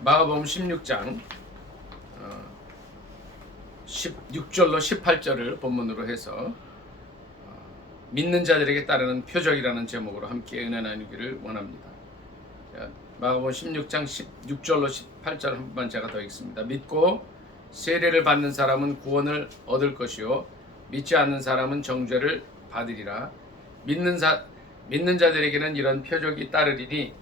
마가복음 16장 16절로 18절을 본문으로 해서 믿는 자들에게 따르는 표적이라는 제목으로 함께 은혜 나누기를 원합니다. 마가복음 16장 16절로 18절 한 번만 제가 더 읽습니다. 믿고 세례를 받는 사람은 구원을 얻을 것이요 믿지 않는 사람은 정죄를 받으리라. 믿는 자들에게는 이런 표적이 따르리니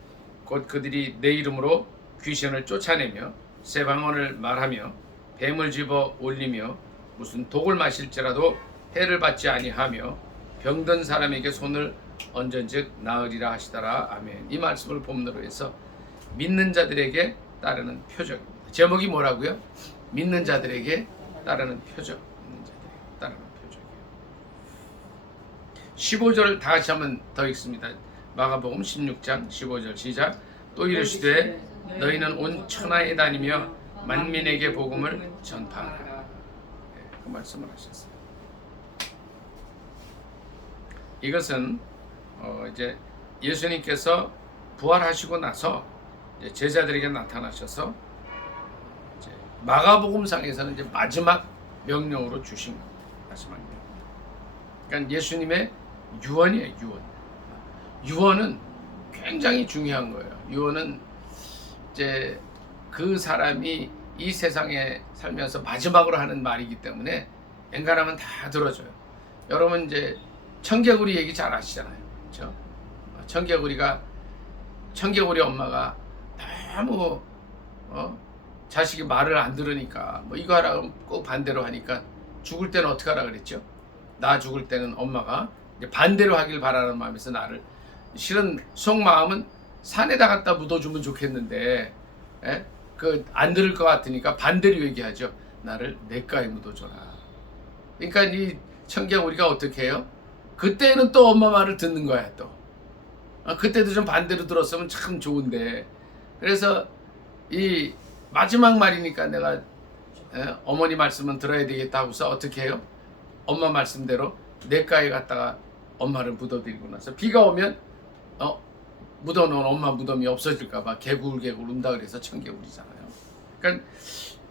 곧 그들이 내 이름으로 귀신을 쫓아내며 새 방언을 말하며 뱀을 집어 올리며 무슨 독을 마실지라도 해를 받지 아니하며 병든 사람에게 손을 얹은즉 나으리라 하시더라. 아멘. 이 말씀을 본문으로 해서 믿는 자들에게 따르는 표적입니다. 제목이 뭐라고요? 믿는 자들에게 따르는 표적. 믿는 자들에게 따르는 표적이에요. 15절을 다 같이 한번 더 읽습니다. 마가복음 16장 15절 시작. 또 이르시되 너희는 온 천하에 다니며 만민에게 복음을 전파하라. 그 말씀을 하셨어요. 이것은 이제 예수님께서 부활하시고 나서 이제 제자들에게 나타나셔서 이제 마가복음상에서는 이제 마지막 명령으로 주신 겁니다. 마지막 명령. 그러니까 예수님의 유언이에요. 유언은 굉장히 중요한 거예요. 유언은 이제 그 사람이 이 세상에 살면서 마지막으로 하는 말이기 때문에 앵간하면 다 들어줘요. 여러분 이제 청개구리 얘기 잘 아시잖아요. 그렇죠? 청개구리 엄마가 너무 자식이 말을 안 들으니까 뭐 이거 하라고 꼭 반대로 하니까 죽을 때는 어떻게 하라 그랬죠? 나 죽을 때는 엄마가 이제 반대로 하길 바라는 마음에서 나를 실은 속마음은 산에다 갖다 묻어주면 좋겠는데 그 안 들을 것 같으니까 반대로 얘기하죠. 나를 냇가에 묻어줘라. 그러니까 이 청개구리가 어떻게 해요? 그때는 또 엄마 말을 듣는 거야 또. 그때도 좀 반대로 들었으면 참 좋은데. 그래서 이 마지막 말이니까 내가 어머니 말씀은 들어야 되겠다 하고서 어떻게 해요? 엄마 말씀대로 냇가에 갔다가 엄마를 묻어드리고 나서 비가 오면 묻어놓은 엄마 무덤이 없어질까봐 개굴개굴 운다 그래서 청개구리잖아요. 그러니까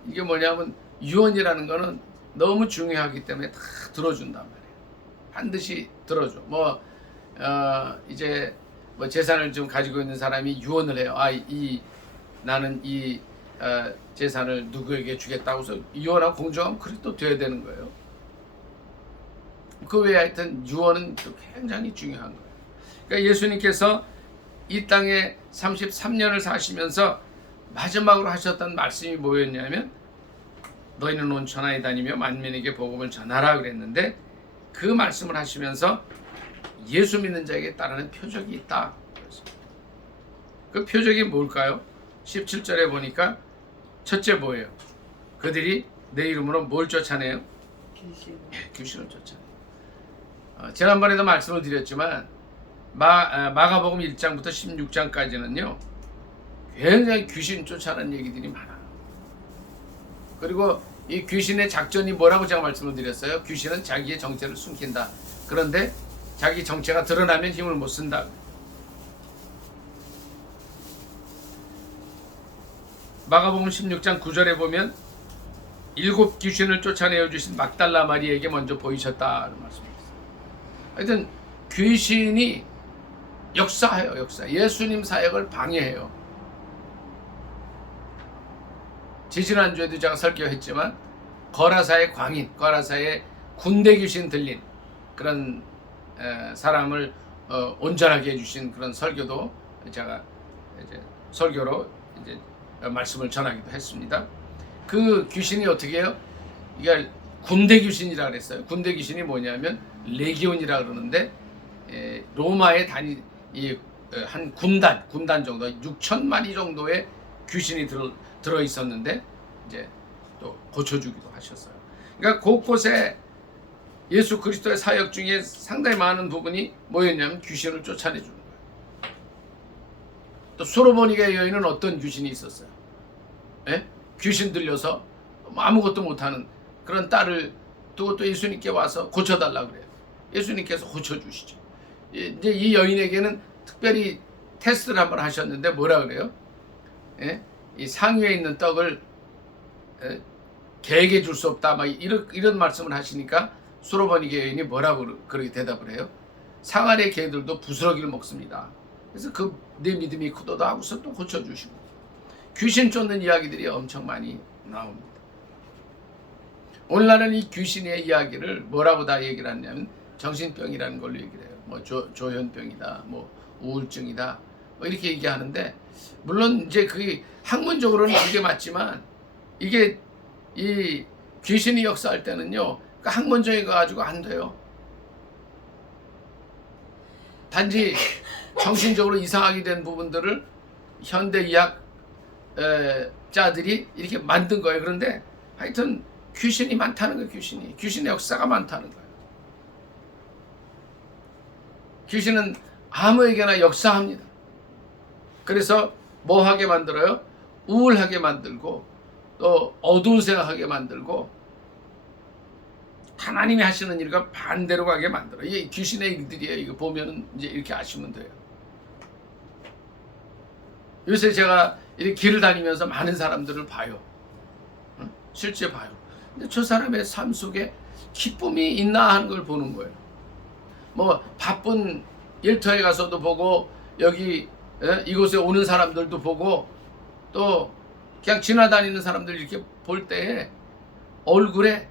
이게 뭐냐면 유언이라는 거는 너무 중요하기 때문에 다 들어준단 말이에요. 반드시 들어줘. 이제 뭐 재산을 좀 가지고 있는 사람이 유언을 해요. 나는 이 재산을 누구에게 주겠다고 해서 유언하고 공정하면 그렇게 또 돼야 되는 거예요. 그 외에 하여튼 유언은 또 굉장히 중요한 거예요. 그러니까 예수님께서 이 땅에 33년을 사시면서 마지막으로 하셨던 말씀이 뭐였냐면 너희는 온 천하에 다니며 만민에게 복음을 전하라 그랬는데 그 말씀을 하시면서 예수 믿는 자에게 따르는 표적이 있다. 그 표적이 뭘까요? 17절에 보니까 첫째 뭐예요? 그들이 내 이름으로 뭘 쫓아내요? 귀신을 쫓아내요. 지난번에도 말씀을 드렸지만 마가복음 1장부터 16장까지는요 굉장히 귀신 쫓아내는 얘기들이 많아요. 그리고 이 귀신의 작전이 뭐라고 제가 말씀을 드렸어요? 귀신은 자기의 정체를 숨긴다. 그런데 자기 정체가 드러나면 힘을 못 쓴다. 마가복음 16장 9절에 보면 7 귀신을 쫓아내어 주신 막달라 마리에게 먼저 보이셨다는 말씀입니다. 하여튼 귀신이 역사해요. 역사. 예수님 사역을 방해해요. 지지난주에도 제가 설교했지만 거라사의 광인, 거라사의 군대 귀신 들린 그런 사람을 온전하게 해주신 그런 설교도 제가 이제 설교로 이제 말씀을 전하기도 했습니다. 그 귀신이 어떻게 해요? 이게 군대 귀신이라 그랬어요. 군대 귀신이 뭐냐면 레기온이라 그러는데 로마의 한 군단 정도 6천마리 정도의 귀신이 들어 있었는데 이제 또 고쳐주기도 하셨어요. 그러니까 곳곳에 예수 그리스도의 사역 중에 상당히 많은 부분이 뭐였냐면 귀신을 쫓아내주는 거예요. 또 소로보니게 여인은 어떤 귀신이 있었어요? 귀신 들려서 아무것도 못하는 그런 딸을 두고 또 예수님께 와서 고쳐달라 그래요. 예수님께서 고쳐주시죠. 이제 이 여인에게는 특별히 테스트를 한번 하셨는데 뭐라 그래요? 이 상위에 있는 떡을 개에게 줄 수 없다. 막 이런 말씀을 하시니까 수로보니게 여인이 뭐라고 그렇게 대답을 해요? 상아래 개들도 부스러기를 먹습니다. 그래서 내 믿음이 크도다 하고서 또 고쳐주시고, 귀신 쫓는 이야기들이 엄청 많이 나옵니다. 오늘날은 이 귀신의 이야기를 뭐라고 다 얘기를 하냐면 정신병이라는 걸로 얘기를 해요. 뭐 조현병이다, 뭐 우울증이다, 뭐 이렇게 얘기하는데, 물론 이제 그게 학문적으로는 그게 맞지만, 이게 이 귀신이 역사할 때는요, 학문적인 거 가지고 안 돼요. 단지 정신적으로 이상하게 된 부분들을 현대의학 자들이 이렇게 만든 거예요. 그런데 하여튼 귀신이 많다는 거예요. 귀신의 역사가 많다는 거예요. 귀신은 아무에게나 역사합니다. 그래서 뭐 하게 만들어요? 우울하게 만들고, 또 어두운 생각하게 만들고, 하나님이 하시는 일과 반대로 가게 만들어요. 이게 귀신의 일들이에요. 이거 보면 이제 이렇게 아시면 돼요. 요새 제가 이렇게 길을 다니면서 많은 사람들을 봐요. 실제 봐요. 근데 저 사람의 삶 속에 기쁨이 있나 하는 걸 보는 거예요. 뭐 바쁜 일터에 가서도 보고, 여기 이곳에 오는 사람들도 보고, 또 그냥 지나다니는 사람들 이렇게 볼 때에 얼굴에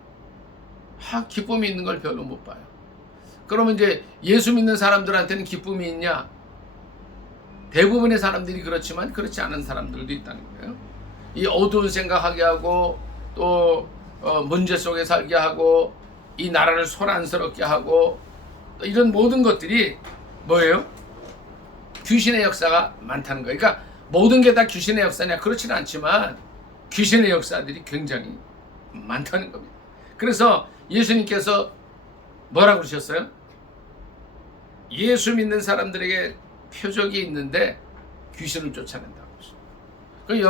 기쁨이 있는 걸 별로 못 봐요. 그러면 이제 예수 믿는 사람들한테는 기쁨이 있냐? 대부분의 사람들이 그렇지만 그렇지 않은 사람들도 있다는 거예요. 이 어두운 생각하게 하고, 또 문제 속에 살게 하고, 이 나라를 소란스럽게 하고, 또 이런 모든 것들이 뭐예요? 귀신의 역사가 많다는 거예요. 그러니까 모든 게 다 귀신의 역사냐? 그렇지는 않지만 귀신의 역사들이 굉장히 많다는 겁니다. 그래서 예수님께서 뭐라고 그러셨어요? 예수 믿는 사람들에게 표적이 있는데 귀신을 쫓아낸다고 했어요. 그럼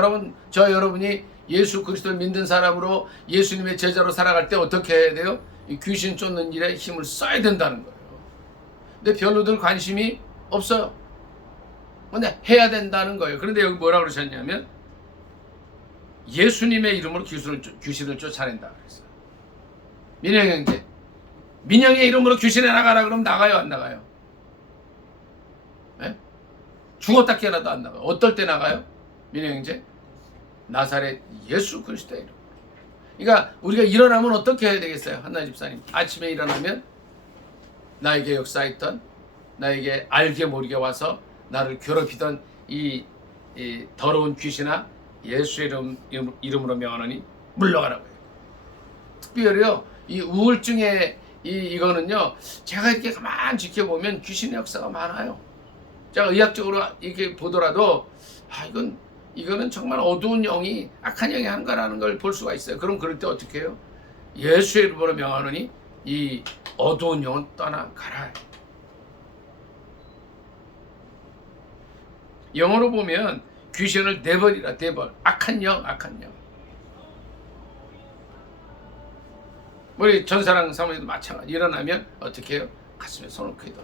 여러분이 예수 그리스도를 믿는 사람으로 예수님의 제자로 살아갈 때 어떻게 해야 돼요? 이 귀신 쫓는 일에 힘을 써야 된다는 거예요. 근데 별로들 관심이 없어요. 근데 해야 된다는 거예요. 그런데 여기 뭐라고 그러셨냐면 예수님의 이름으로 귀신을 쫓아낸다 그랬어요. 민영 형제, 민영의 이름으로 귀신에 나가라 그러면 나가요, 안 나가요? 네? 죽었다 깨어나도 안 나가요. 어떨 때 나가요? 민영 형제, 나사렛 예수 그리스도의 이름. 그러니까 우리가 일어나면 어떻게 해야 되겠어요? 한나 집사님, 아침에 일어나면 나에게 역사했던, 나에게 알게 모르게 와서 나를 괴롭히던 이 더러운 귀신아, 예수의 이름으로 명하노니 물러가라고 해요. 특별히요, 이 우울증의 이거는요, 제가 이렇게 가만히 지켜보면 귀신의 역사가 많아요. 제가 의학적으로 이렇게 보더라도 이거는 정말 어두운 영이, 악한 영이 하는 거라는 걸 볼 수가 있어요. 그럼 그럴 때 어떻게 해요? 예수의 이름으로 명하노니 이 어두운 영은 떠나가라. 영어로 보면 귀신을 내버리라, 내벌. 악한 영. 우리 전사랑 사모님도 마찬가지. 일어나면 어떻게 해요? 가슴에 손을 그이다.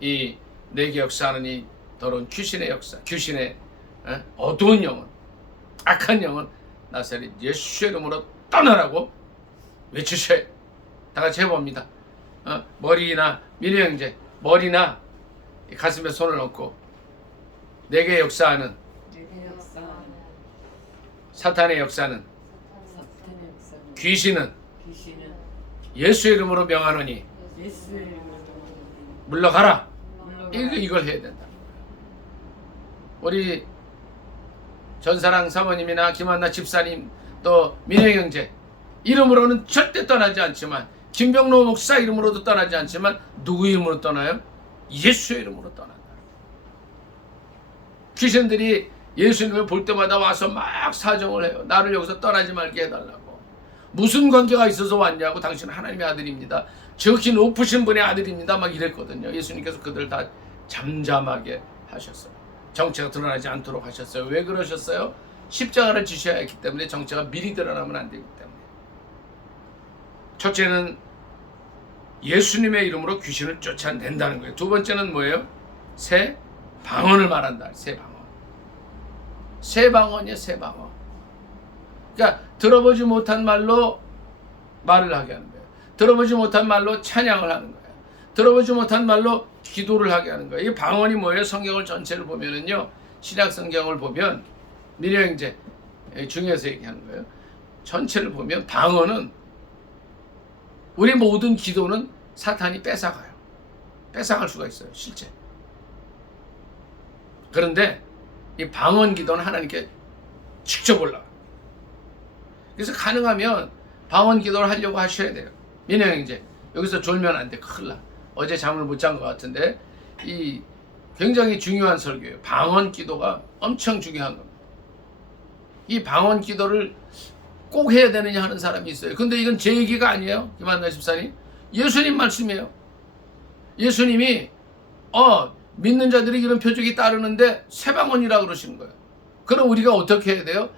이 내게 역사하는 이 더러운 귀신의 역사, 귀신의 어두운 영은, 악한 영은 나사렛 예수의 이름으로 떠나라고 외치셔요. 다 같이 해봅니다. 머리나, 민우 형제, 머리나 가슴에 손을 얹고, 내게 역사하는 사탄의 역사는, 귀신은 예수의 이름으로 명하노니 물러가라. 이걸 해야 된다. 우리 전사랑 사모님이나 김한나 집사님, 또 민혜 형제 이름으로는 절대 떠나지 않지만, 김병로 목사 이름으로도 떠나지 않지만, 누구 이름으로 떠나요? 예수의 이름으로 떠난다. 귀신들이 예수님을 볼 때마다 와서 막 사정을 해요. 나를 여기서 떠나지 말게 해달라고. 무슨 관계가 있어서 왔냐고. 당신은 하나님의 아들입니다. 지극히 높으신 분의 아들입니다. 막 이랬거든요. 예수님께서 그들 다 잠잠하게 하셨어요. 정체가 드러나지 않도록 하셨어요. 왜 그러셨어요? 십자가를 지셔야 했기 때문에. 정체가 미리 드러나면 안 되기 때문에. 첫째는 예수님의 이름으로 귀신을 쫓아낸다는 거예요. 두 번째는 뭐예요? 새 방언을 말한다. 새 방언. 새 방언이에요, 새 방언. 그러니까 들어보지 못한 말로 말을 하게 하는 거예요. 들어보지 못한 말로 찬양을 하는 거예요. 들어보지 못한 말로 기도를 하게 하는 거예요. 이 방언이 뭐예요? 성경을 전체를 보면은요, 신약 성경을 보면 민요행제 중에서 얘기하는 거예요. 전체를 보면 방언은 우리 모든 기도는 사탄이 뺏어가요. 뺏어갈 수가 있어요, 실제. 그런데 이 방언 기도는 하나님께 직접 올라가요. 그래서 가능하면 방언 기도를 하려고 하셔야 돼요. 민요행제 여기서 졸면 안 돼. 큰일 나. 어제 잠을 못 잔 것 같은데 이 굉장히 중요한 설교예요. 방언 기도가 엄청 중요한 겁니다. 이 방언 기도를 꼭 해야 되느냐 하는 사람이 있어요. 근데 이건 제 얘기가 아니에요. 김한나 집사님. 예수님 말씀이에요. 예수님이 믿는 자들이 이런 표적이 따르는데 새 방언이라고 그러시는 거예요. 그럼 우리가 어떻게 해야 돼요?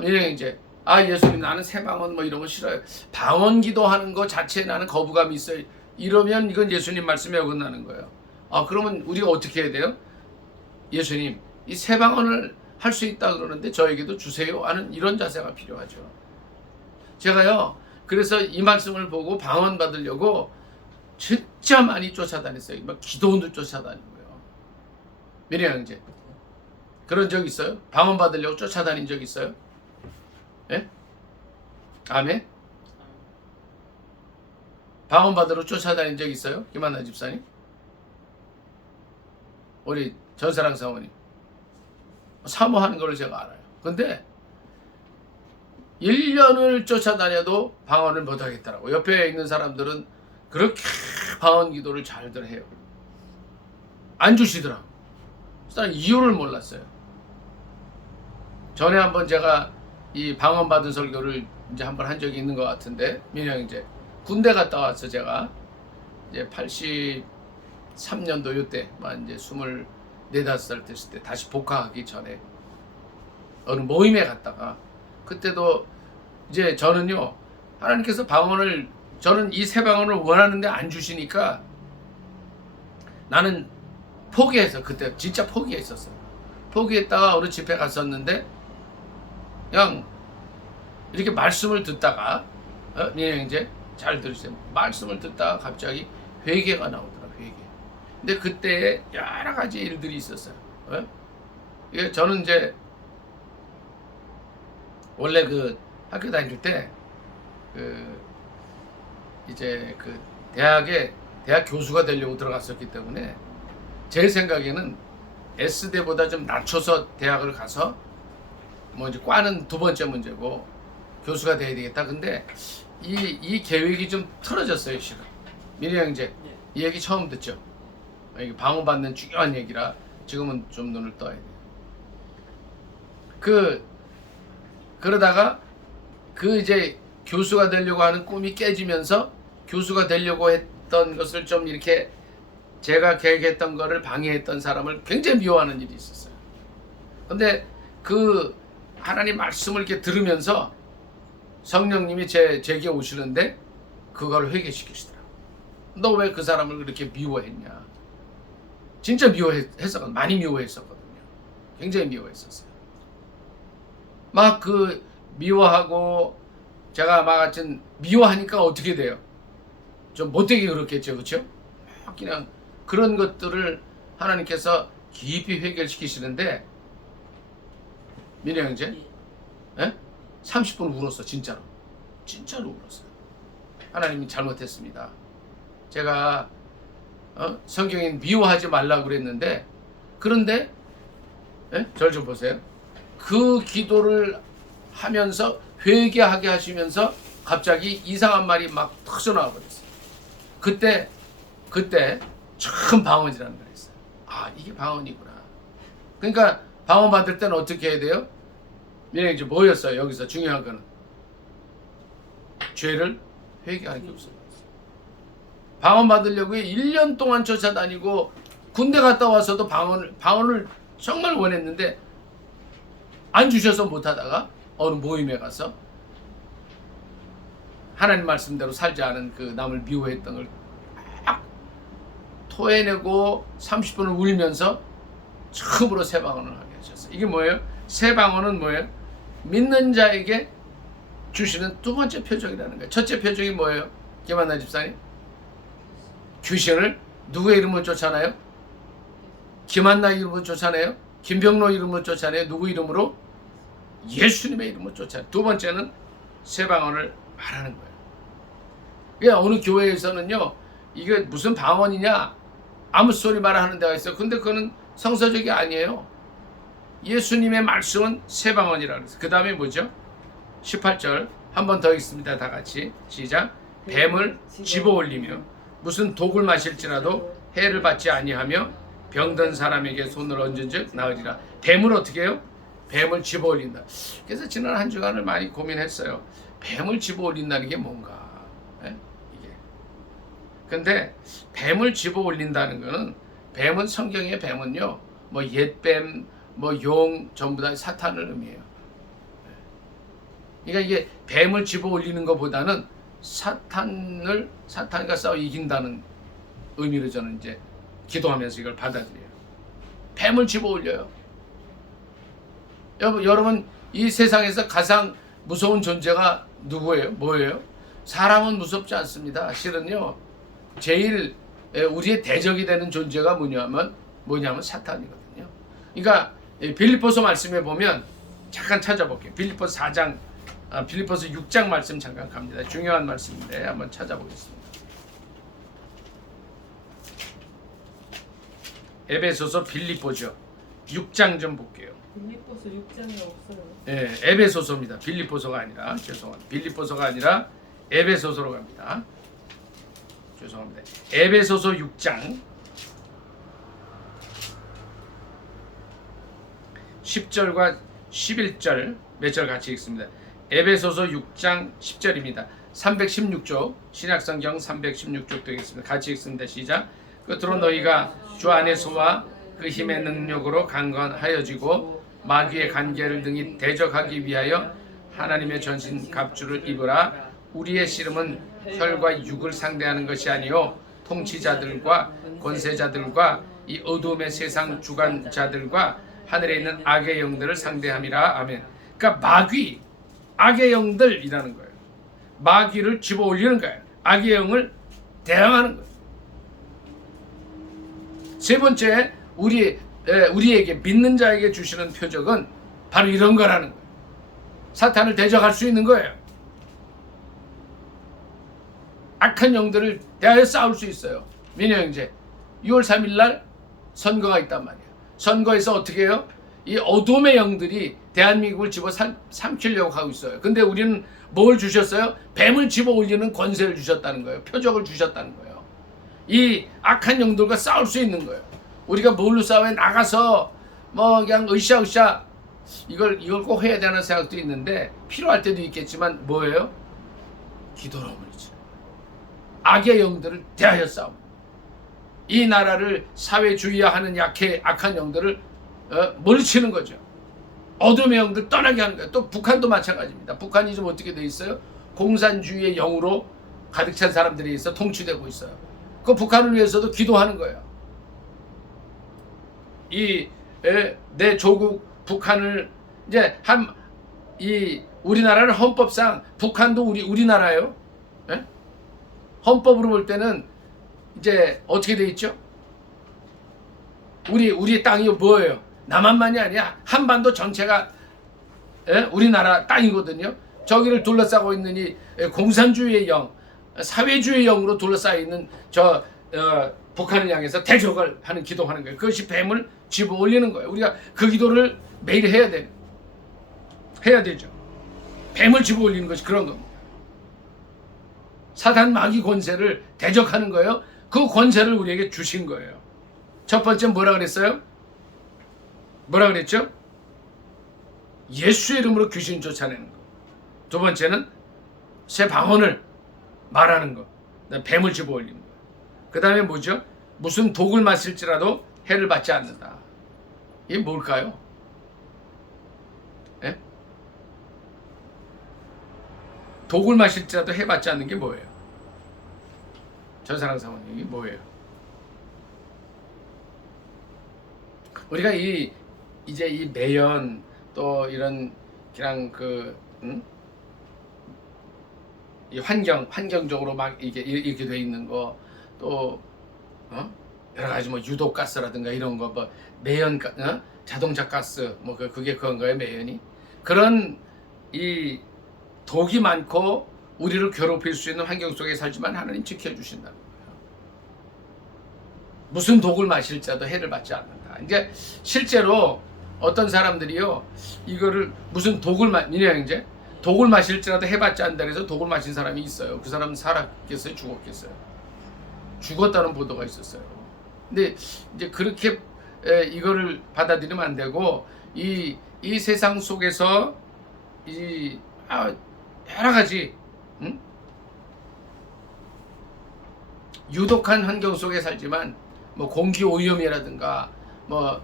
민요행제 예수님 나는 새 방언 뭐 이런 거 싫어요. 방언 기도하는 거 자체에 나는 거부감이 있어요. 이러면 이건 예수님 말씀에 어긋나는 거예요. 그러면 우리가 어떻게 해야 돼요? 예수님 이 새 방언을 할 수 있다 그러는데 저에게도 주세요 하는 이런 자세가 필요하죠. 제가요 그래서 이 말씀을 보고 방언 받으려고 진짜 많이 쫓아다녔어요. 막 기도원도 쫓아다니고요. 민요행제 그런 적 있어요? 방언 받으려고 쫓아다닌 적 있어요? 예? 아멘? 방언 받으러 쫓아다닌 적 있어요? 김한나 집사님? 우리 전사랑 사모님 사모하는 걸 제가 알아요. 근데 1년을 쫓아다녀도 방언을 못하겠더라고. 옆에 있는 사람들은 그렇게 방언 기도를 잘들 해요. 안 주시더라고. 일단 이유를 몰랐어요. 전에 한번 제가 이 방언 받은 설교를 이제 한번 한 적이 있는 것 같은데, 민요행제 군대 갔다 왔어. 제가 이제 83년도 요때 이제 24~25살 됐을 때 다시 복학하기 전에 어느 모임에 갔다가, 그때도 이제 저는요 하나님께서 방언을, 저는 이 새 방언을 원하는데 안 주시니까 나는 포기해서, 그때 진짜 포기했었어요. 포기했다가 어느 집회 갔었는데 그냥 이렇게 말씀을 듣다가 민요행제 잘 들으세요. 말씀을 듣다가 갑자기 회개가 나오더라. 회개. 근데 그때 여러 가지 일들이 있었어요. 저는 이제 원래 그 학교 다닐 때 이제 대학 교수가 되려고 들어갔었기 때문에 제 생각에는 S대보다 좀 낮춰서 대학을 가서 뭐 이제 과는 두 번째 문제고 교수가 돼야 되겠다. 근데 이 계획이 좀 틀어졌어요, 실은. 민요행제 이 얘기 처음 듣죠? 이게 방언 받는 중요한 얘기라 지금은 좀 눈을 떠야 돼요. 그러다가 이제 교수가 되려고 하는 꿈이 깨지면서 교수가 되려고 했던 것을 좀 이렇게 제가 계획했던 거를 방해했던 사람을 굉장히 미워하는 일이 있었어요. 근데 하나님 말씀을 이렇게 들으면서 성령님이 제게 오시는데 그걸 회개시키시더라고요. 너 왜 그 사람을 그렇게 미워했냐? 진짜 미워했었거든요. 많이 미워했었거든요. 굉장히 미워했었어요. 막 미워하고, 제가 막 하여튼 미워하니까 어떻게 돼요? 좀 못되게 그렇겠죠, 그렇죠? 그냥 그런 것들을 하나님께서 깊이 해결시키시는데, 민요행제 30분 울었어. 진짜로 울었어요. 하나님이 잘못했습니다. 제가 성경에 미워하지 말라고 그랬는데, 그런데 저를 좀 보세요. 그 기도를 하면서 회개하게 하시면서 갑자기 이상한 말이 막 터져나와 버렸어요. 그때 처음 방언이라는 걸 했어요. 이게 방언이구나. 그러니까 방언 받을 때는 어떻게 해야 돼요? 민요행제 뭐였어요? 여기서 중요한 거는 죄를 회개하는 게 없어요. 방언 받으려고 1년 동안 쫓아다니고 군대 갔다 와서도 방언을 정말 원했는데 안 주셔서 못하다가 어느 모임에 가서 하나님 말씀대로 살지 않은 남을 미워했던 걸 막 토해내고 30분을 울면서 처음으로 새 방언을 하게 하셨어요. 이게 뭐예요? 새 방언은 뭐예요? 믿는 자에게 주시는 두 번째 표적이라는 거예요. 첫째 표적이 뭐예요? 김한나 집사님? 귀신을 누구의 이름으로 쫓아나요? 김한나 이름으로 쫓아내요? 김병로 이름으로 쫓아내요? 누구 이름으로? 예수님의 이름으로 쫓아내요. 두 번째는 새 방언을 말하는 거예요. 그러니까 어느 교회에서는요, 이게 무슨 방언이냐, 아무 소리 말하는 데가 있어요. 근데 그거는 성서적이 아니에요. 예수님의 말씀은 새 방언이라고 그랬어요. 그 다음에 뭐죠? 18절 한 번 더 읽습니다. 다 같이 시작. 뱀을 집어올리며 무슨 독을 마실지라도 해를 받지 아니하며 병든 사람에게 손을 얹은즉 나으리라. 뱀을 어떻게 해요? 뱀을 집어올린다. 그래서 지난 한 주간을 많이 고민했어요. 뱀을 집어올린다는 게 뭔가? 예? 이게. 근데 뱀을 집어올린다는 거는, 뱀은 성경의 뱀은요, 뭐 옛뱀, 뭐 용, 전부 다 사탄을 의미해요. 그러니까 이게 뱀을 집어올리는 것보다는 사탄과 싸워 이긴다는 의미로 저는 이제 기도하면서 이걸 받아들여요. 뱀을 집어올려요. 여러분, 이 세상에서 가장 무서운 존재가 누구예요? 뭐예요? 사람은 무섭지 않습니다. 실은요, 제일 우리의 대적이 되는 존재가 뭐냐면 사탄이거든요. 그러니까 빌립보서 말씀에 보면, 잠깐 찾아볼게요. 빌립보서 6장 말씀 잠깐 갑니다. 중요한 말씀인데 한번 찾아보겠습니다. 에베소서 빌립보죠. 6장 좀 볼게요. 빌립보서 6장이 없어요. 예, 에베소서입니다. 빌립보서가 아니라, 죄송합니다. 빌립보서가 아니라 에베소서로 갑니다. 죄송합니다. 에베소서 6장 10절과 11절 몇 절 같이 읽습니다. 에베소서 6장 10절입니다. 316쪽, 신약성경 316쪽 되겠습니다. 같이 읽습니다. 시작. 끝으로 너희가 주 안에서와 그 힘의 능력으로 강건하여지고 마귀의 관계를 등이 대적하기 위하여 하나님의 전신 갑주를 입으라. 우리의 씨름은 혈과 육을 상대하는 것이 아니요 통치자들과 권세자들과 이 어둠의 세상 주관자들과 하늘에 있는 악의 영들을 상대함이라. 아멘. 그러니까 마귀, 악의 영들이라는 거예요. 마귀를 집어올리는 거예요. 악의 영을 대항하는 거예요. 세 번째, 우리에게 믿는 자에게 주시는 표적은 바로 이런 거라는 거예요. 사탄을 대적할 수 있는 거예요. 악한 영들을 대하여 싸울 수 있어요. 민호 형제, 6월 3일 날 선거가 있단 말이에요. 선거에서 어떻게 해요? 이 어둠의 영들이 대한민국을 집어 삼키려고 하고 있어요. 근데 우리는 뭘 주셨어요? 뱀을 집어 올리는 권세를 주셨다는 거예요. 표적을 주셨다는 거예요. 이 악한 영들과 싸울 수 있는 거예요. 우리가 뭘로 싸워요? 나가서 뭐 그냥 으쌰으쌰 이걸 꼭 해야 되는 생각도 있는데, 필요할 때도 있겠지만 뭐예요? 기도로 물리치는 악의 영들을 대하여 싸움. 이 나라를 사회주의화하는 악한 영들을 물리치는 거죠. 어둠의 영들 떠나게 하는 거예요. 또 북한도 마찬가지입니다. 북한이 좀 어떻게 돼 있어요? 공산주의의 영으로 가득 찬 사람들이 있어 통치되고 있어요. 그 북한을 위해서도 기도하는 거예요. 내 조국 북한을 이제 우리나라는 헌법상 북한도 우리나라예요. 예? 헌법으로 볼 때는 이제 어떻게 돼 있죠? 우리의 땅이 뭐예요? 남한만이 아니야. 한반도 전체가 우리나라 땅이거든요. 저기를 둘러싸고 있는 이 공산주의의 영, 사회주의의 영으로 둘러싸여 있는 북한을 향해서 대적을 하는 기도하는 거예요. 그것이 뱀을 집어 올리는 거예요. 우리가 그 기도를 매일 해야 되죠. 뱀을 집어 올리는 것이 그런 겁니다. 사단 마귀 권세를 대적하는 거예요. 그 권세를 우리에게 주신 거예요. 첫 번째 뭐라 그랬어요? 뭐라 그랬죠? 예수의 이름으로 귀신 쫓아내는 거. 두 번째는 새 방언을 말하는 거. 뱀을 집어 올리는 거. 그 다음에 뭐죠? 무슨 독을 마실지라도 해를 받지 않는다. 이게 뭘까요? 예? 독을 마실지라도 해 받지 않는 게 뭐예요? 전사랑 사모님, 이게 뭐예요? 우리가 이제 이 매연 또 이런 그냥 이 환경적으로 막 이렇게 돼 있는 거, 또 여러 가지 뭐 유독가스라든가 이런 거, 뭐 매연 자동차 가스 뭐 그게 그런 거예요, 매연이. 그런 이 독이 많고 우리를 괴롭힐 수 있는 환경 속에 살지만 하나님 지켜주신다는 거예요. 무슨 독을 마실 자도 해를 받지 않는다. 이제 실제로 어떤 사람들이요, 이거를 무슨 이제 독을 마실지라도 해받지 않는다 해서 독을 마신 사람이 있어요. 그 사람은 살았겠어요, 죽었겠어요? 죽었다는 보도가 있었어요. 근데 이제 그렇게 이거를 받아들이면 안 되고, 이 세상 속에서 여러 가지 유독한 환경 속에 살지만, 뭐 공기 오염이라든가 뭐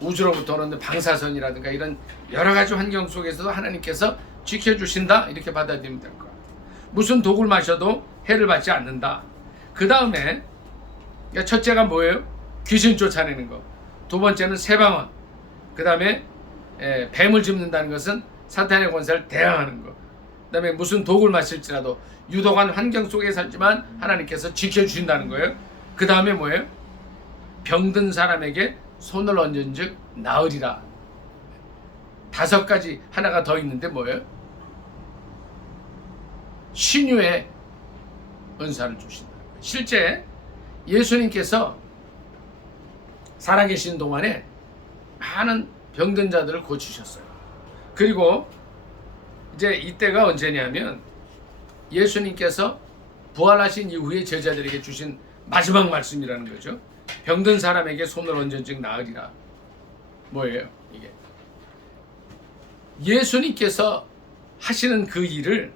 우주로부터 오는 방사선이라든가 이런 여러 가지 환경 속에서도 하나님께서 지켜주신다, 이렇게 받아들이면 될 거야. 무슨 독을 마셔도 해를 받지 않는다. 그 다음에 첫째가 뭐예요? 귀신 쫓아내는 거. 두 번째는 세방언. 그 다음에 뱀을 짚는다는 것은 사탄의 권세를 대항하는 거. 그 다음에 무슨 독을 마실지라도 유독한 환경 속에 살지만 하나님께서 지켜주신다는 거예요. 그 다음에 뭐예요? 병든 사람에게 손을 얹은즉 나으리라. 5가지 하나가 더 있는데 뭐예요? 신유의 은사를 주신다는 거예요. 실제 예수님께서 살아계신 동안에 많은 병든 자들을 고치셨어요. 그리고 이제 이때가 언제냐면 예수님께서 부활하신 이후에 제자들에게 주신 마지막 말씀이라는 거죠. 병든 사람에게 손을 얹은즉 나으리라. 뭐예요 이게? 예수님께서 하시는 그 일을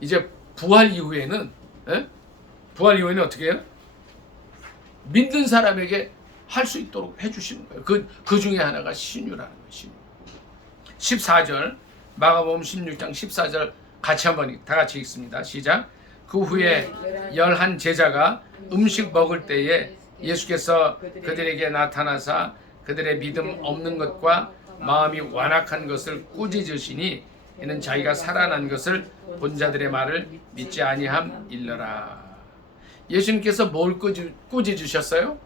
이제 부활 이후에는 어떻게 해요? 믿는 사람에게 할 수 있도록 해주시는 거예요. 그 중에 하나가 신유라는 거예요. 신유. 14절, 마가복음 16장 14절 같이 한번 다 같이 읽습니다. 시작. 그 후에 11 제자가 음식 먹을 때에 예수께서 그들에게 나타나사 그들의 믿음 없는 것과 마음이 완악한 것을 꾸짖으시니 이는 자기가 살아난 것을 본 자들의 말을 믿지 아니함 일러라. 예수님께서 뭘 꾸짖으셨어요?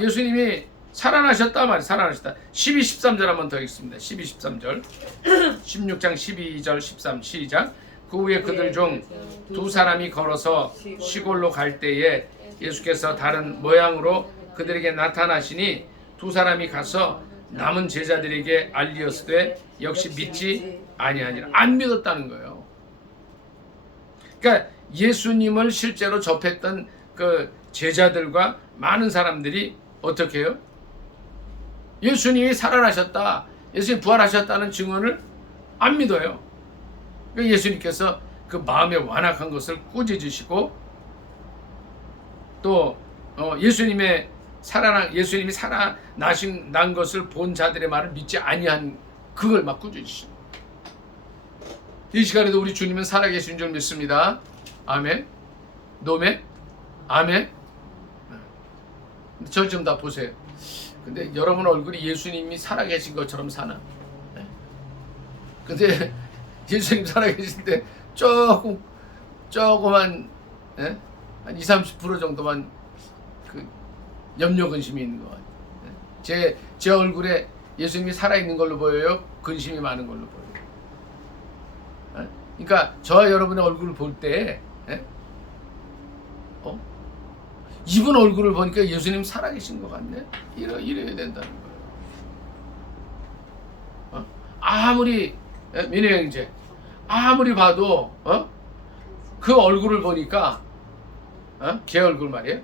예수님이 살아나셨다 말이에요. 살아나셨다. 12, 13절 한번 더 읽습니다. 12, 13절 16장 12절 13 시작. 그 후에 그들 중 2사람이 걸어서 시골로 갈 때에 예수께서 다른 모양으로 그들에게 나타나시니 2사람이 가서 남은 제자들에게 알리었으되 역시 믿지 아니하니라. 안 믿었다는 거예요. 그러니까 예수님을 실제로 접했던 그 제자들과 많은 사람들이 어떻게 해요? 예수님이 살아나셨다, 예수님 부활하셨다는 증언을 안 믿어요. 그러니까 예수님께서 그 마음에 완악한 것을 꾸짖으시고, 또 예수님이 살아난 것을 본 자들의 말을 믿지 아니한 그걸 막 꾸짖으시고, 이 시간에도 우리 주님은 살아계신 줄 믿습니다. 아멘. 노메. 아멘. 저 좀 다 보세요. 근데 여러분 얼굴이 예수님이 살아계신 것처럼 사나? 근데 예수님 살아계신데 조그만 한 20, 30% 정도만 그 염려 근심이 있는 것 같아요. 제 얼굴에 예수님이 살아있는 걸로 보여요? 근심이 많은 걸로 보여요? 그러니까 저와 여러분의 얼굴을 볼 때 이분 얼굴을 보니까 예수님 살아계신 것 같네? 이래야 된다는 거예요. 아무리 민혜 형제 아무리 봐도 그 얼굴을 보니까 걔 얼굴 말이에요.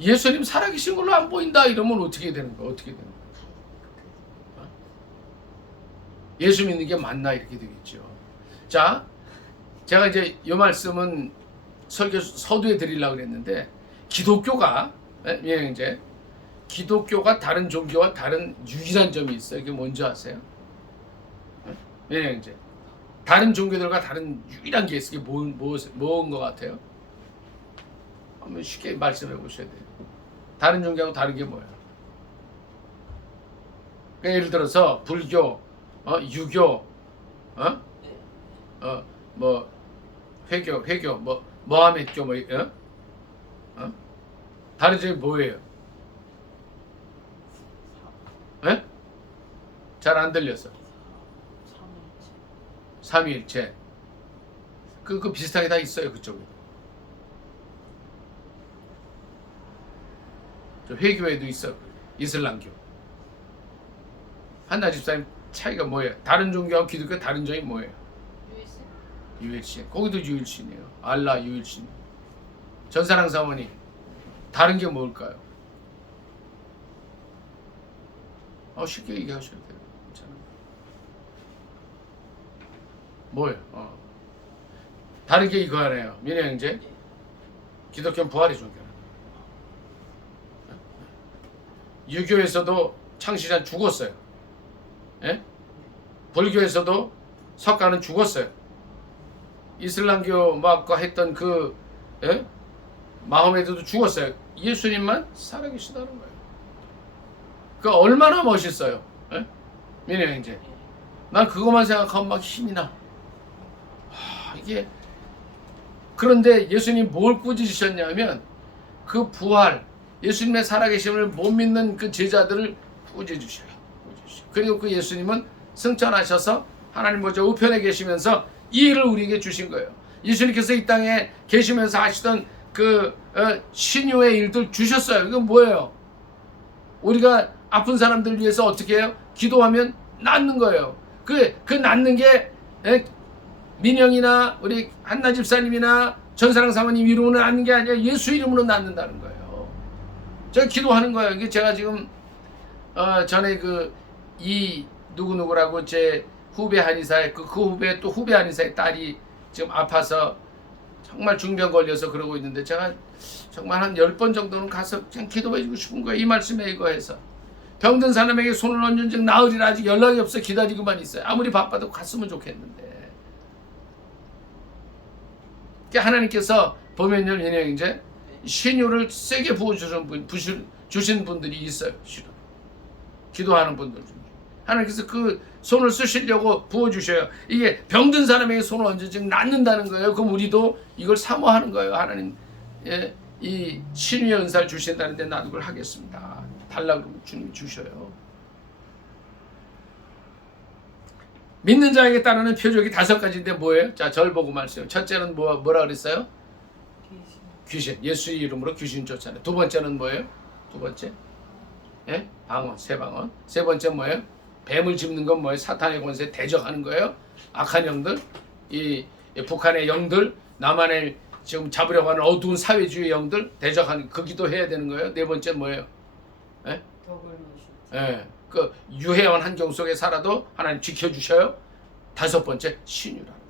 예수님 살아계신 걸로 안 보인다 이러면 어떻게 되는 거야? 어떻게 되는 거야? 예수 믿는 게 맞나 이렇게 되겠죠. 자, 제가 이제 이 말씀은 서두에 드리려고 그랬는데, 기독교가 이제 기독교가 다른 종교와 다른 유일한 점이 있어요. 이게 뭔지 아세요? 이제 다른 종교들과 다른 유일한 게 있어요. 이게 뭔 것 같아요? 한번 쉽게 말씀해 보셔야 돼요. 다른 종교하고 다른 게 뭐예요? 그러니까 예를 들어서 불교, 유교, 뭐 회교, 뭐 모하메교, 뭐 다른 점이 뭐예요? 예? 잘 안 들렸어. 삼위일체. 그 비슷하게 다 있어요 그쪽에. 저 회교에도 있어. 이슬람교. 한나 집사님 차이가 뭐예요? 다른 종교와 기독교 다른 점이 뭐예요? 유일신. 거기도 유일신이에요. 알라 유일신. 전사랑 사모님 다른 게 뭘까요? 쉽게 얘기하셔도 돼요. 괜찮아요. 뭐예요? 다른 게 이거 하네요. 민혜 형제. 기독교는 부활의 종교라. 유교에서도 창시자 죽었어요. 예? 불교에서도 석가는 죽었어요. 이슬람교 막과 했던 그 마호메드도 죽었어요. 예수님만 살아계시다는 거예요. 그 얼마나 멋있어요. 예? 민혜 형제. 난 그것만 생각하면 막 힘이 나. 이게 그런데 예수님 뭘 꾸짖으셨냐면 그 부활, 예수님의 살아계심을 못 믿는 그 제자들을 꾸짖으셔요. 그리고 그 예수님은 승천하셔서 하나님 보좌 우편에 계시면서 이 일을 우리에게 주신 거예요. 예수님께서 이 땅에 계시면서 하시던 그 신유의 일들 주셨어요. 이건 뭐예요? 우리가 아픈 사람들 위해서 어떻게 해요? 기도하면 낫는 거예요. 그 낫는 게 민영이나 우리 한나 집사님이나 전사랑 사모님 이름으로 낫는 게 아니라 예수 이름으로 낫는다는 거예요. 제가 기도하는 거예요. 이게 제가 지금 전에 이 누구누구라고 제 후배 한의사의 그 후배 또 후배 한의사의 딸이 지금 아파서 정말 중병 걸려서 그러고 있는데 제가 정말 한 10번 정도는 가서 그냥 기도해주고 싶은 거예요. 이 말씀에 이거 해서 병든 사람에게 손을 얹은 즉 나으리라. 아직 연락이 없어 기다리고만 있어요. 아무리 바빠도 갔으면 좋겠는데. 하나님께서 보면요, 이제 신유를 세게 부어주신 분들이 있어요. 실은 기도하는 분들 중에 하나님께서 그 손을 쓰시려고 부어주셔요. 이게 병든 사람에게 손을 얹은 즉 낫는다는 거예요. 그럼 우리도 이걸 사모하는 거예요. 하나님 이 신유의 은사를 주신다는데 나도 그걸 하겠습니다. 달라고 그러면 주님이 주셔요. 믿는 자에게 따르는 표적이 5가지인데 뭐예요? 자, 절 보고 말씀해요. 첫째는 뭐라 그랬어요? 귀신. 예수의 이름으로 귀신 쫓아내. 두 번째는 뭐예요? 두 번째? 방언, 세방언. 세 번째 뭐예요? 뱀을 짚는 건 뭐예요? 사탄의 권세에 대적하는 거예요. 악한 영들, 이 북한의 영들, 남한을 지금 잡으려고 하는 어두운 사회주의 영들 대적하는 그 기도해야 되는 거예요. 네 번째 뭐예요? 그 유해한 환경 속에 살아도 하나님 지켜주셔요. 5번째 신유라는 거예요.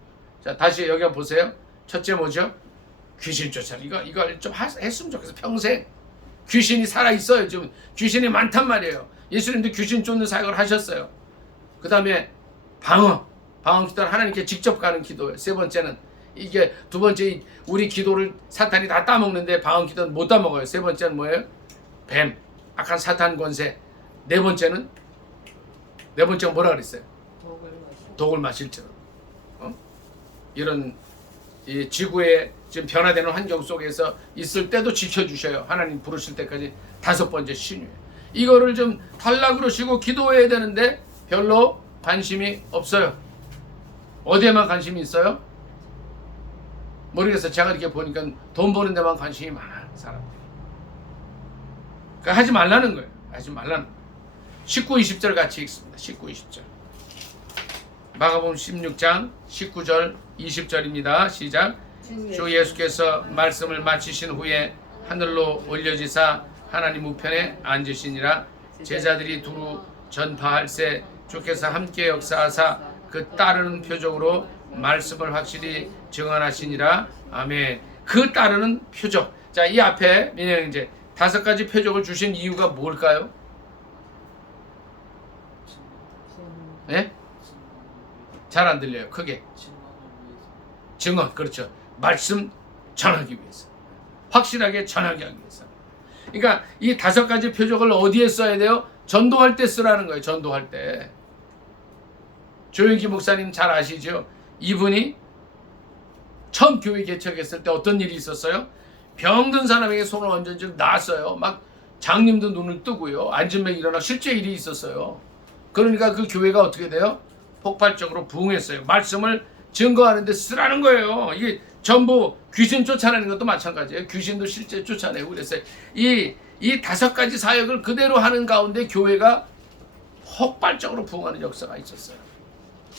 자, 다시 여기 한번 보세요. 첫째 뭐죠? 귀신 쫓아내. 이걸 좀 했으면 좋겠어. 평생 귀신이 살아 있어요. 지금 귀신이 많단 말이에요. 예수님도 귀신 쫓는 사역을 하셨어요. 그 다음에 방언 기도는 하나님께 직접 가는 기도예요. 세 번째는 이게 두 번째 우리 기도를 사탄이 다 따먹는데 방언 기도는 못 따먹어요. 세 번째는 뭐예요? 뱀, 악한 사탄 권세. 네 번째가 뭐라 그랬어요? 독을 마실지어다. 이런 이 지구의 지금 변화되는 환경 속에서 있을 때도 지켜주셔요. 하나님 부르실 때까지 5번째 신유예요. 이거를 좀 달라 그러시고 기도해야 되는데 별로 관심이 없어요. 어디에만 관심이 있어요? 모르겠어요. 제가 이렇게 보니까 돈 버는 데만 관심이 많아 사람들이. 그러니까 하지 말라는 거예요. 하지 말라는 거예요. 19, 20절 같이 읽습니다. 19, 20절. 마가복음 16장 19절 20절입니다. 시작. 주 예수께서 말씀을 마치신 후에 하늘로 올려지사 하나님 우편에 앉으시니라. 제자들이 두루 전파할세 주께서 함께 역사하사 그 따르는 표적으로 말씀을 확실히 증언하시니라. 아멘. 그 따르는 표적. 자, 이 앞에 민영 이제 5가지 표적을 주신 이유가 뭘까요? 네? 잘 안 들려요. 크게. 증언. 그렇죠. 말씀 전하기 위해서. 확실하게 전하기 위해서. 그러니까 이 5가지 표적을 어디에 써야 돼요? 전도할 때 쓰라는 거예요. 전도할 때. 조영기 목사님 잘 아시죠? 이분이 처음 교회 개척했을 때 어떤 일이 있었어요? 병든 사람에게 손을 얹은 즉 나았어요. 막 장님도 눈을 뜨고요. 안진맥이 일어나 실제 일이 있었어요. 그러니까 그 교회가 어떻게 돼요? 폭발적으로 부흥했어요. 말씀을 증거하는데 쓰라는 거예요. 이게 전부 귀신 쫓아내는 것도 마찬가지예요. 귀신도 실제 쫓아내고 그랬어요. 이 5가지 사역을 그대로 하는 가운데 교회가 폭발적으로 부흥하는 역사가 있었어요.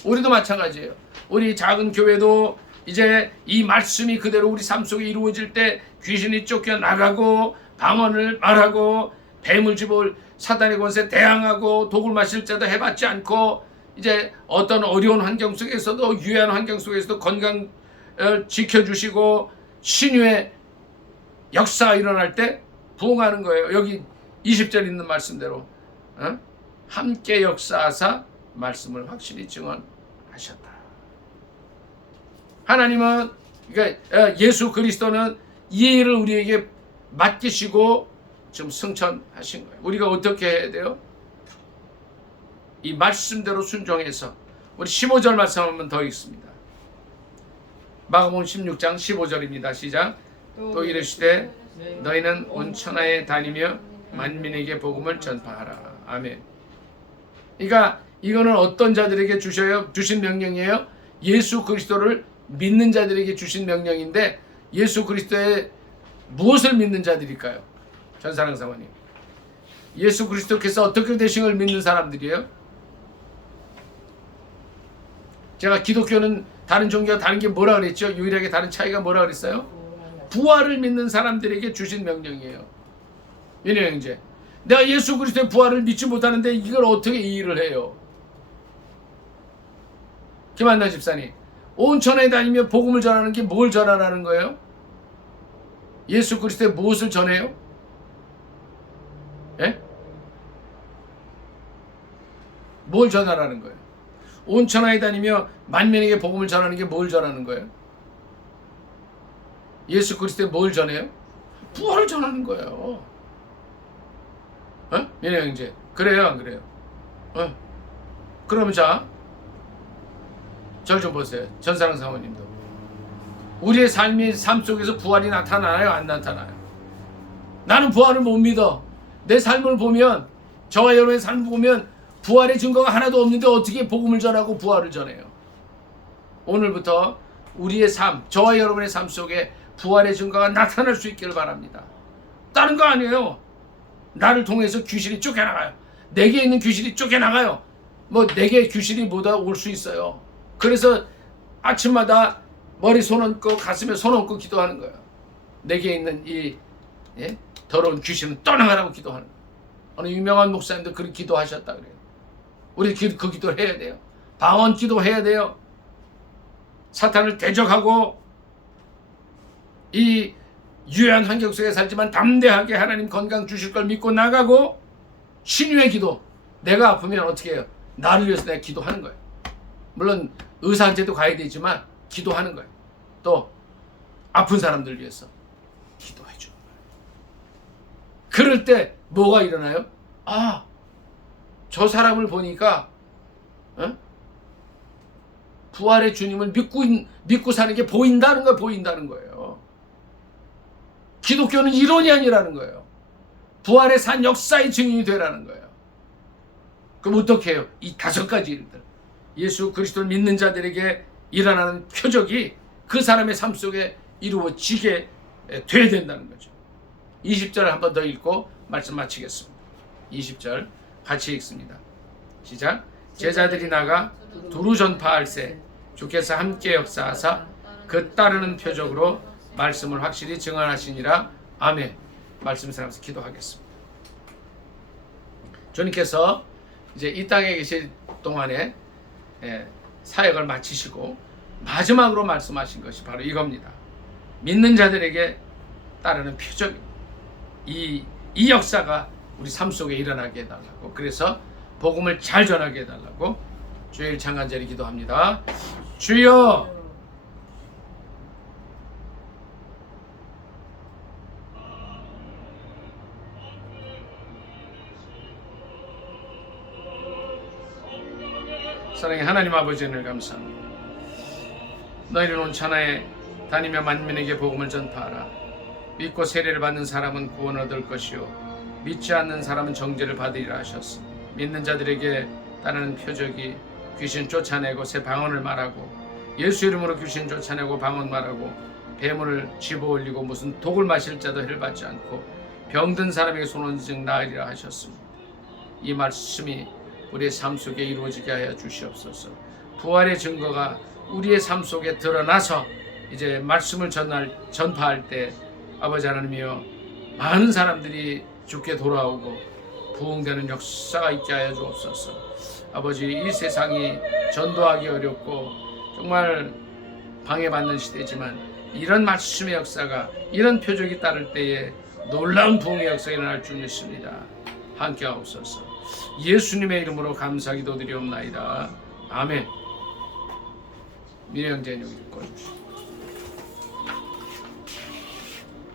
우리도 마찬가지예요. 우리 작은 교회도 이제 이 말씀이 그대로 우리 삶 속에 이루어질 때 귀신이 쫓겨나가고 방언을 말하고 뱀을 집을 사단의 권세에 대항하고 독을 마실 자도 해봤지 않고 이제 어떤 어려운 환경 속에서도 유해한 환경 속에서도 건강 지켜주시고 신유의 역사가 일어날 때 부흥하는 거예요. 여기 20절 있는 말씀대로 함께 역사하사 말씀을 확실히 증언하셨다. 하나님은 그러니까 예수 그리스도는 이 일을 우리에게 맡기시고 지금 승천하신 거예요. 우리가 어떻게 해야 돼요? 이 말씀대로 순종해서 우리 15절 말씀 한번 더 읽습니다. 마가복음 16장 15절입니다. 시작. 또 이르시되 너희는 온 천하에 다니며 만민에게 복음을 전파하라. 아멘. 그러니까 이거는 어떤 자들에게 주신 명령이에요? 예수 그리스도를 믿는 자들에게 주신 명령인데 예수 그리스도의 무엇을 믿는 자들일까요? 전사랑 사모님. 예수 그리스도께서 어떻게 되신 걸 믿는 사람들이에요? 제가 기독교는 다른 종교와 다른 게 뭐라 그랬죠? 유일하게 다른 차이가 뭐라 그랬어요? 부활을 믿는 사람들에게 주신 명령이에요. 왜냐면 이제 내가 예수 그리스도의 부활을 믿지 못하는데 이걸 어떻게 이해를 해요? 김한나 집사님, 온 천하에 다니며 복음을 전하는 게 뭘 전하라는 거예요? 예수 그리스도의 무엇을 전해요? 예? 뭘 전하라는 거예요? 온 천하에 다니며 만민에게 복음을 전하는 게 뭘 전하는 거예요? 예수 그리스도의 뭘 전해요? 부활을 전하는 거예요. 민혜 형제, 그래요 안 그래요? 그러면 자, 절 좀 보세요. 전사랑 사모님도 우리의 삶 속에서 부활이 나타나요 안 나타나요? 나는 부활을 못 믿어. 내 삶을 보면, 저와 여러분의 삶을 보면 부활의 증거가 하나도 없는데 어떻게 복음을 전하고 부활을 전해요? 오늘부터 우리의 삶, 저와 여러분의 삶 속에 부활의 증거가 나타날 수 있기를 바랍니다. 다른 거 아니에요. 나를 통해서 귀신이 쫓겨나가요. 내게 있는 귀신이 쫓겨나가요. 뭐 내게 귀신이 뭐다 올 수 있어요. 그래서 아침마다 머리 손 얹고 가슴에 손 얹고 기도하는 거예요. 내게 있는 이 더러운 귀신은 떠나가라고 기도하는 거예요. 어느 유명한 목사님도 그렇게 기도하셨다 그래요. 우리 그 기도를 해야 돼요. 방언 기도해야 돼요. 사탄을 대적하고 이 유해한 환경 속에 살지만 담대하게 하나님 건강 주실 걸 믿고 나가고 신유의 기도. 내가 아프면 어떻게 해요? 나를 위해서 내가 기도하는 거예요. 물론 의사한테도 가야 되지만 기도하는 거예요. 또 아픈 사람들 위해서 기도해 주는 거예요. 그럴 때 뭐가 일어나요? 아, 저 사람을 보니까 부활의 주님을 믿고 사는 게 보인다는 거예요. 기독교는 이론이 아니라는 거예요. 부활의 산 역사의 증인이 되라는 거예요. 그럼 어떻게 해요? 이 5가지 일들. 예수 그리스도를 믿는 자들에게 일어나는 표적이 그 사람의 삶 속에 이루어지게 돼야 된다는 거죠. 20절을 한 번 더 읽고 말씀 마치겠습니다. 20절 같이 읽습니다. 시작. 제자들이 나가 두루 전파할세 주께서 함께 역사하사 그 따르는 표적으로 말씀을 확실히 증언하시니라. 아멘. 말씀 생각하면서 기도하겠습니다. 주님께서 이제 이 땅에 계실 동안에 사역을 마치시고 마지막으로 말씀하신 것이 바로 이겁니다. 믿는 자들에게 따르는 표적입니다. 이 역사가 우리 삶 속에 일어나게 해달라고, 그래서 복음을 잘 전하게 해달라고 주일 창간절에 기도합니다. 주여, 사랑의 하나님 아버지 은혜를 감사합니다. 너희는 온 천하에 다니며 만민에게 복음을 전파하라. 믿고 세례를 받는 사람은 구원을 얻을 것이요 믿지 않는 사람은 정죄를 받으리라 하셨으니 믿는 자들에게 따르는 표적이 귀신 쫓아내고 새 방언을 말하고 예수 이름으로 귀신 쫓아내고 방언 말하고 뱀을 집어올리고 무슨 독을 마실 자도 해를 받지 않고 병든 사람에게 손원증 나으리라 하셨습니다. 이 말씀이 우리의 삶 속에 이루어지게 하여 주시옵소서. 부활의 증거가 우리의 삶 속에 드러나서 이제 말씀을 전파할 때 아버지 하나님이여 많은 사람들이 주께 돌아오고 부흥되는 역사가 있게 하여 주옵소서. 아버지 이 세상이 전도하기 어렵고 정말 방해받는 시대지만 이런 말씀의 역사가 이런 표적이 따를 때에 놀라운 부흥의 역사가 일어날 줄 믿습니다. 함께 하옵소서. 예수님의 이름으로 감사 기도드리옵나이다. 아멘. 민영재님 읽어주시오.